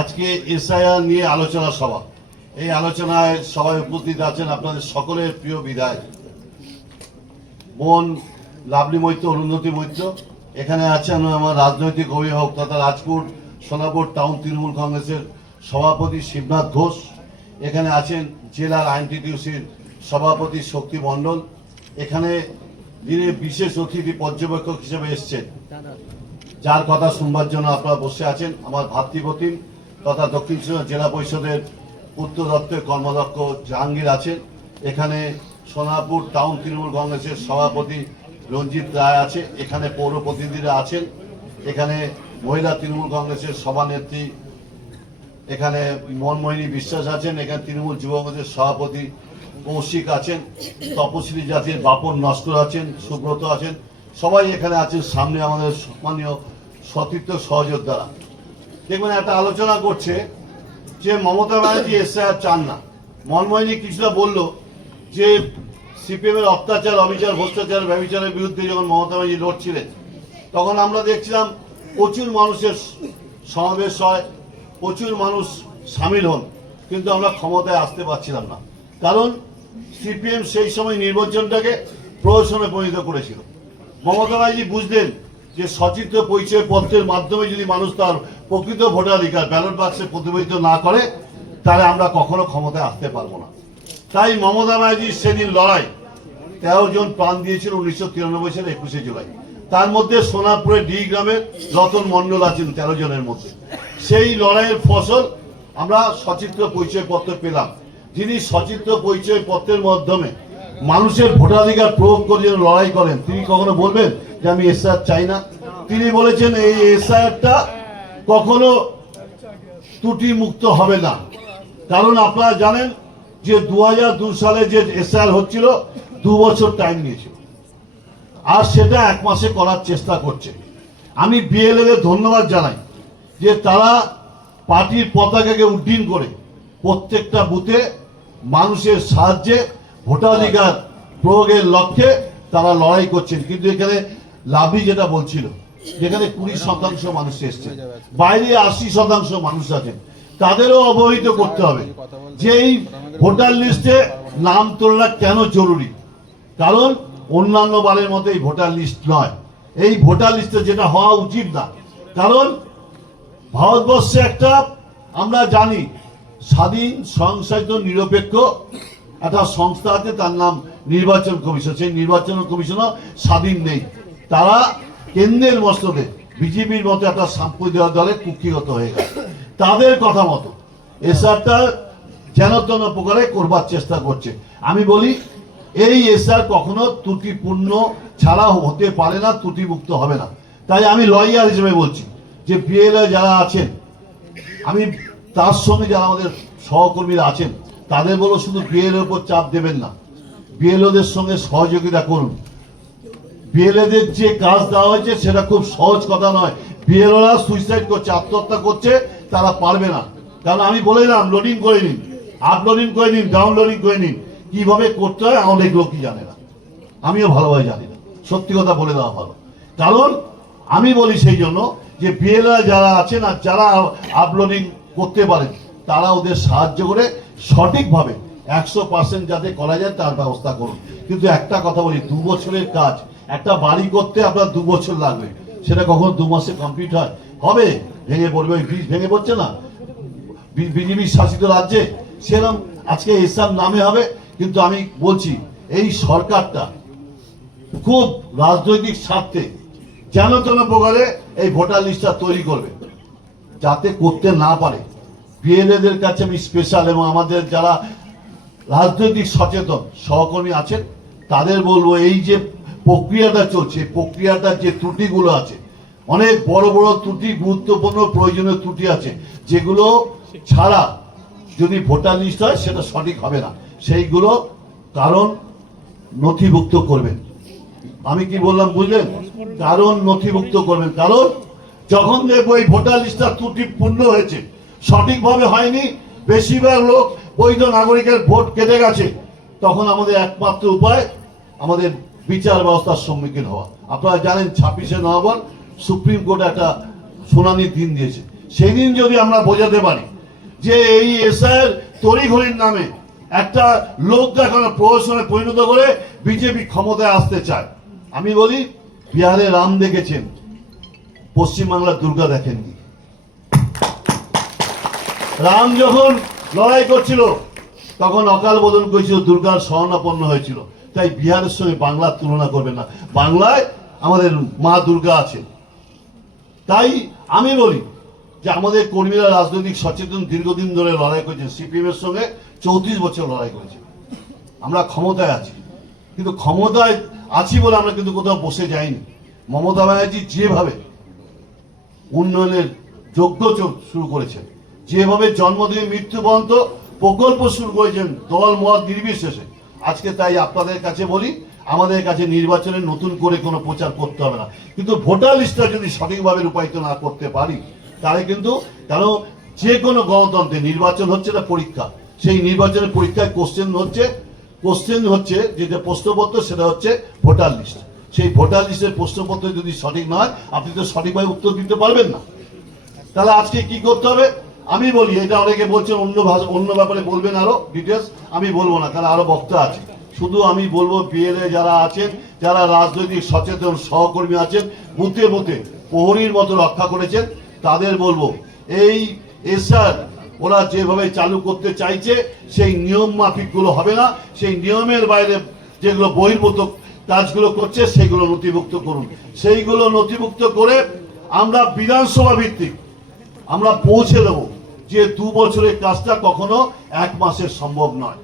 আজকে এসআইআর নিয়ে আলোচনা সভা। এই আলোচনায় সবাই উপস্থিত আছেন আপনাদের সকলের প্রিয় বিধায়ক। বোন লাভলি মৈত্র, অরুন্ধতী মৈত্র। এখানে আছেন আমার রাজনৈতিক অভিভাবক তথা রাজপুর সোনাপুর টাউন তৃণমূল কংগ্রেসের সভাপতি শিবনাথ ঘোষ। এখানে আছেন জেলার আইনটিটিউসির সভাপতি শক্তি মণ্ডল। এখানে যিনি বিশেষ অতিথি পর্যবেক্ষক হিসেবে এসছেন। যার কথা শুনবার জন্য আপনারা বসে আছেন, আমার ভাতৃপ্রতিম। তথা দক্ষিণ জেলা পরিষদের উত্তর দপ্তরের কর্মদক্ষ জাহাঙ্গীর আছেন। এখানে সোনারপুর টাউন তৃণমূল কংগ্রেসের সভাপতি রঞ্জিত রায় আছে, এখানে পৌর প্রতিনিধিরা আছেন। এখানে মহিলা তৃণমূল কংগ্রেসের সভানেত্রী, এখানে মনমোহিনী বিশ্বাস আছেন, এখানে তৃণমূল যুব কংগ্রেসের সভাপতি কৌশিক আছেন তপশিলি জাতির বাপন নস্কর আছেন, সুব্রত আছেন। সবাই এখানে আছেন, সামনে আমাদের সম্মানীয় সতীর্থ সহযোদ্ধারা। দেখবেন একটা আলোচনা করছে যে মমতা ব্যানার্জি এসআইআর চান না। মনমোহিনী কিছুটা বলল যে সিপিএম এর অত্যাচার, অবিচার, ভ্রষ্টাচার, ব্যবচারের বিরুদ্ধে যখন মমতা ব্যানার্জি লড়ছিলেন, তখন আমরা দেখছিলাম প্রচুর মানুষের সমাবেশ হয়, প্রচুর মানুষ সামিল হন, কিন্তু আমরা ক্ষমতায় আসতে পারছিলাম না। কারণ সিপিএম সেই সময় নির্বাচনটাকে প্রহসনে পরিণত করেছিল। মমতা ব্যানার্জি বুঝলেন যে সচিত্র পরিচয় পত্রের মাধ্যমে যদি মানুষ তার প্রকৃত ভোটাধিকার ব্যালট বাক্সে প্রতিফলিত না করে, তাহলে আমরা কখনো ক্ষমতায় আসতে পারব না। তাই মমতা ব্যানার্জির সেদিন লড়াই, তেরো জন প্রাণ দিয়েছিল উনিশশো তিরানব্বই সালে একুশে জুলাই। তার মধ্যে সোনারপুরের ডি গ্রামের রতন মণ্ডল আছেন তেরো জনের মধ্যে। সেই লড়াইয়ের ফসল আমরা সচিত্র পরিচয় পত্র পেলাম। যিনি সচিত্র পরিচয় পত্রের মাধ্যমে মানুষের ভোটাধিকার প্রয়োগ করে যেন লড়াই করেন, তিনি কখনো বলবেন যে আমি এসআর চাই না। তিনি বলেছেন, এই এসআইআরটা কখনো ত্রুটি মুক্ত হবে না। কারণ আপনারা জানেন যে দু সালে যে এসআর হচ্ছিল, দু বছর টাইম নিয়েছিল আর সেটা এক মাসে করার চেষ্টা করছে। আমি বিএলএ ধন্যবাদ জানাই যে তারা পার্টির পতাকাকে উড্ডীন করে প্রত্যেকটা বুথে মানুষের সাহায্যে ভোটাধিকার প্রয়োগের লক্ষ্যে তারা লড়াই করছেন। কিন্তু এখানে লাভই যেটা বলছিল, যেখানে কুড়ি শতাংশ মানুষ এসছে। বাইরে আশি শতাংশ মানুষ আছেন। তাদেরও অবহিত করতে হবে যে এই ভোটার লিস্টে নাম তোলা কেন জরুরি। কারণ অন্যান্য বারের মতো এই ভোটার লিস্ট নয়। এই ভোটার লিস্টে যেটা হওয়া উচিত না। কারণ ভারতবর্ষে একটা, আমরা জানি, স্বাধীন সংসদ নিরপেক্ষ একটা সংস্থা আছে, তার নাম নির্বাচন কমিশন। সেই নির্বাচন কমিশনও স্বাধীন নেই। তারা কেন্দ্রের মস্তদে বিজেপির মতো একটা সাম্প্রদায়িক দলে কুক্ষিগত হয়ে গেছে। তাদের কথা মতো এসআরটা যেন তেন প্রকারে করবার চেষ্টা করছে। আমি বলি, এই এসআর কখনো ত্রুটিপূর্ণ ছাড়া হতে পারে না, ত্রুটিমুক্ত হবে না। তাই আমি লয়ার হিসেবে বলছি যে বিএলএ যারা আছেন, আমি তার সঙ্গে যারা আমাদের সহকর্মীরা আছেন, তাদের বলো শুধু বিএলএর উপর চাপ দেবেন না। বিএলওদের সঙ্গে সহযোগিতা করুন। বিএলএদের যে কাজ দেওয়া হয়েছে, সেটা খুব সহজ কথা নয়। বিএলওরা সুইসাইড করছে, আত্মহত্যা করছে, তারা পারবে না। কারণ আমি বলে দিলাম লোডিং করে নিন। আপলোডিং করে নিন ডাউনলোডিং করে নিন। কীভাবে করতে হয় অনেক লোকই জানে না। আমিও ভালোভাবে জানি না। সত্যি কথা বলে দেওয়া ভালো। কারণ, আমি বলি সেই জন্য যে বিএলআর যারা আছেন আর যারা আপলোডিং করতে পারেন, তারা ওদের সাহায্য করে সঠিকভাবে একশো পার্সেন্ট যাতে করা যায়, তার ব্যবস্থা করুন। কিন্তু একটা কথা বলি, দু বছরের কাজ একটা বাড়ি করতে আপনার দু বছর লাগবে। সেটা কখনো দু মাসে কমপ্লিট হয়? হবে। ভেঙে পড়বে। ওই ব্রিজ ভেঙে পড়ছে না? বিজেপি শাসিত রাজ্যে? সেরকম আজকে এসআর নামে হবে। কিন্তু আমি বলছি, এই সরকারটা খুব রাজনৈতিক স্বার্থে যেন তেন প্রকারে এই ভোটার লিস্টটা তৈরি করবে। যাতে করতে না পারে। বিএলএদের কাছে আমি স্পেশাল এবং আমাদের যারা রাজনৈতিক সচেতন, সহকর্মী আছেন, তাদের বলব, এই যে প্রক্রিয়াটা চলছে, প্রক্রিয়াটার যে ত্রুটিগুলো আছে, অনেক বড় বড় ত্রুটি, গুরুত্বপূর্ণ প্রয়োজনীয় ত্রুটি আছে, যেগুলো ছাড়া যদি ভোটার লিস্ট হয়, সেটা সঠিক হবে না। সেইগুলো কারণ নথিভুক্ত করবেন। আমি কি বললাম বুঝলেন? কারণ নথিভুক্ত করবেন। কারণ যখন দেখব এই ভোটার লিস্টটা ত্রুটিপূর্ণ হয়েছে, সঠিকভাবে হয়নি, বেশিরভাগ লোক বৈধ নাগরিকের ভোট কেটে গেছে, তখন আমাদের একমাত্র উপায় আমাদের বিচার ব্যবস্থার সম্মুখীন হওয়া। আপনারা জানেন ছাব্বিশে নভেম্বর সুপ্রিম কোর্ট একটা শুনানির দিন দিয়েছে। সেদিন যদি আমরা বোঝাতে পারি যে এই এসআইয়ের তড়িঘড়ির নামে একটা লোক দেখানো প্রহসনে পরিণত করে বিজেপি ক্ষমতায় আসতে চায়, আমি বলি, বিহারে রাম দেখেছেন, পশ্চিমবাংলার দুর্গা দেখেননি। রাম যখন লড়াই করছিল, তখন অকাল বোধন করেছিল, দুর্গার স্বর্ণাপন্ন হয়েছিল। তাই বিহারের সঙ্গে বাংলার তুলনা করবে না। বাংলায় আমাদের মা দুর্গা আছে। তাই আমি বলি যে আমাদের কর্মীরা রাজনৈতিক সচেতন দীর্ঘদিন ধরে লড়াই করেছেন। সিপিএম এর সঙ্গে চৌত্রিশ বছর লড়াই করেছে আমরা ক্ষমতায় আছি। কিন্তু ক্ষমতায় আছি বলে আমরা কিন্তু কোথাও বসে যাইনি। মমতা ব্যানার্জি যেভাবে উন্নয়নের যোগ্য শুরু করেছেন, যেভাবে জন্মদিন মৃত্যু পর্যন্ত প্রকল্প শুরু করেছেন দল মত নির্বিশেষে আজকে তাই আপনাদের কাছে বলি, আমাদের কাছে নির্বাচনে নতুন করে কোনো প্রচার করতে হবে না। কিন্তু ভোটার লিস্টটা যদি সঠিকভাবে রূপায়িত না করতে পারি, তাহলে কিন্তু কারণ যে কোনো গণতন্ত্রে নির্বাচন হচ্ছে না পরীক্ষা। সেই নির্বাচনের পরীক্ষায় কোশ্চেন হচ্ছে কোশ্চেন হচ্ছে যেটা প্রশ্নপত্র, সেটা হচ্ছে ভোটার লিস্ট। সেই ভোটার লিস্টের প্রশ্নপত্র যদি সঠিক নয় আপনি তো সঠিকভাবে উত্তর দিতে পারবেন না। তাহলে আজকে কি করতে হবে? আমি বলি, এটা অনেকে বলছেন, অন্য ভাষা, অন্য ব্যাপারে বলবেন আরও ডিটেলস আমি বলব না, কারণ আরও বক্তা আছে। শুধু আমি বলব বিএলএ যারা আছেন, যারা রাজনৈতিক সচেতন সহকর্মী আছেন বুথে বুথে প্রহরীর মতো রক্ষা করেছেন, তাদের বলব, এই এসআর ওরা যেভাবে চালু করতে চাইছে, সেই নিয়ম মাফিকগুলো হবে না, সেই নিয়মের বাইরে যেগুলো বহির্ভূত কাজগুলো করছে, সেগুলো নথিভুক্ত করুন। সেইগুলো নথিভুক্ত করে আমরা বিধানসভা ভিত্তিক আমরা পৌঁছে দেব। যে দু বছরের কাজটা কখনো এক মাসের সম্ভব নয়।